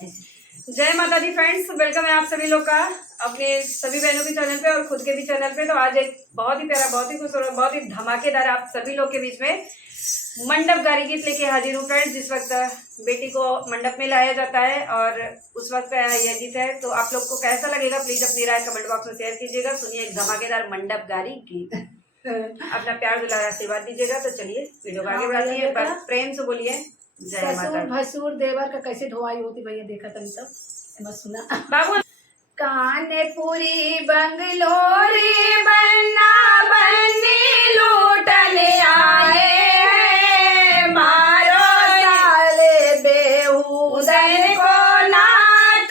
जय माता दी friends, welcome है आप सभी लोग का अपने सभी बहनों के चैनल पे और खुद के भी चैनल पे। तो आज एक बहुत ही प्यारा, बहुत ही खूबसूरत, बहुत ही धमाकेदार आप सभी लोग के बीच में मंडप गारी गीत लेके हाजिर हूँ फ्रेंड्स। जिस वक्त बेटी को मंडप में लाया जाता है और उस वक्त यह गीत है, तो आप लोग को कैसा लगेगा प्लीज अपनी राय कमेंट बॉक्स में शेयर कीजिएगा। सुनिए एक धमाकेदार मंडप गारी गीत, अपना प्यार दुलार आशीर्वाद दीजिएगा। तो चलिए वीडियो को आगे बढ़ाते हैं, पर प्रेम से बोलिए जय माता। भसुर देवर का कैसे ढोवाई होती भैया, देखा तनी सब बस सुना बाबू। कानपुरी बंगलोरी बन्ना बन्नी लूटन आए हैं, मारो साले बेहूदन को ना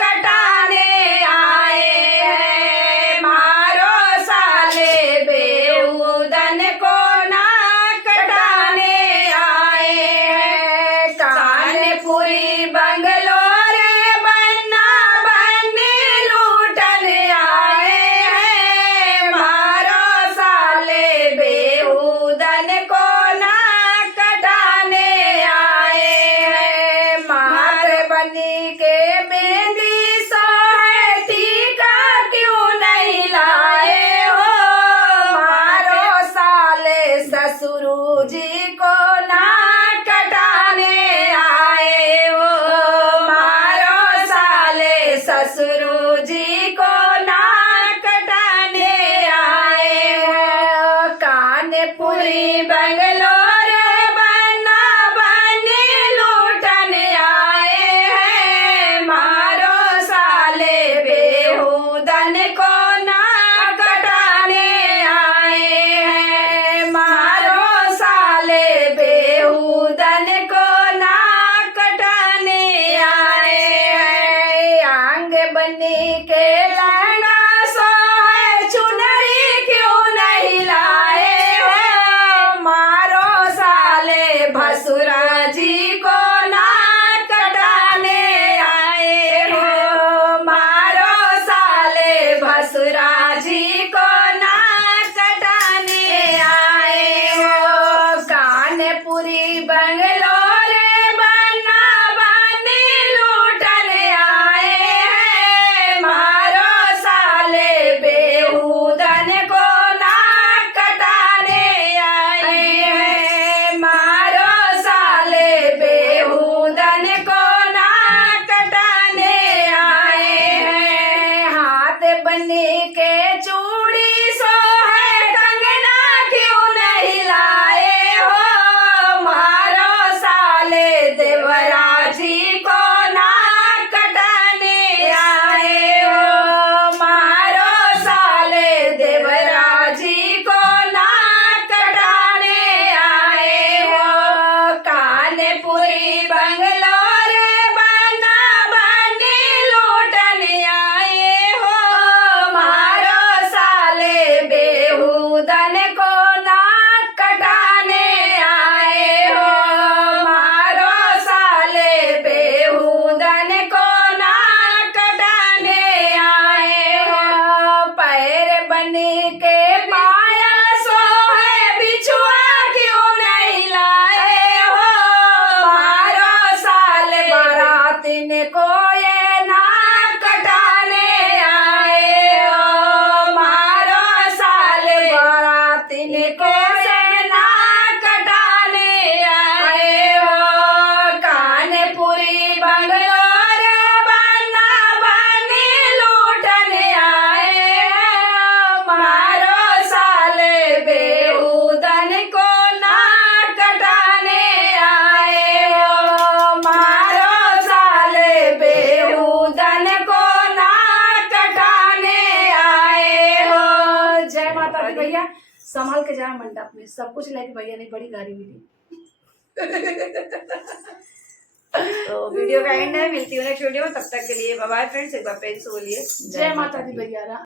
कटाने आए हैं, मारो साले बेहूदन को ना कटाने आए हैं। कानपुरी बंगलोरी ससुरु जी को ना कटाने आए हो, मारो साले ससुरु जी को ना कटाने आए हो। कानपुरी बंगलोर बन्ना बन्नी लूटन आए हैं, मारो साले बेहूदन को ना कटाने आए हैं, मारो साले बेहूदन को ना कटाने आए हैं। आंग बनी के लहंगा सो है चुनरी क्यों नहीं लाए हो, मारो साले भसुरा जी को ना कटाने आए हो, मारो साले भसुरा जी को ना कटाने आए हो। कानपुरी बंगलोर बन्ना बन्नी लूटन आए हैं, मारो साले बेहूदन को ना कटाने आए हैं, मारो साले बेहूदन को ना कटाने आए हैं। हाथ बनी के चूड़ी सो है कंगना क्यों नहीं लाए हो, मारो साले देवरा जी को ना कटाने आए हो, मारो साले देवरा जी को ना कटाने आए हो। कानपुरी बंगलोर बन्ना बन्नी लूटन आए हो, मारो साले बेहूदन को ना कटाने आए हो, मारो साले बेहूदन को ना कटाने आए हो। पैर बनी के पायल सो है बिछुआ क्यों नहीं लाए हो, मारो साले बारातिन को ये ना कटाने आए हो, मारो साले बारातिन को ये ना कटाने आए हो। कानपुरी बंगलोर बन्ना बन्नी लूटन आए हैं, मारो साले बेहूदन को ना कटाने आए हो, मारो साले बेहूदन को ना कटाने आए हो। जय माता दी भैया, संभाल के जा मंडप में, सब कुछ लेके भैया ने बड़ी गाड़ी मिली। तो वीडियो का एंड है, मिलती हूँ नेक्स्ट वीडियो में, तब तक के लिए बाय बाय फ्रेंड्स। एक बार फ्रेंड्स बोलिए जय माता दी भैया।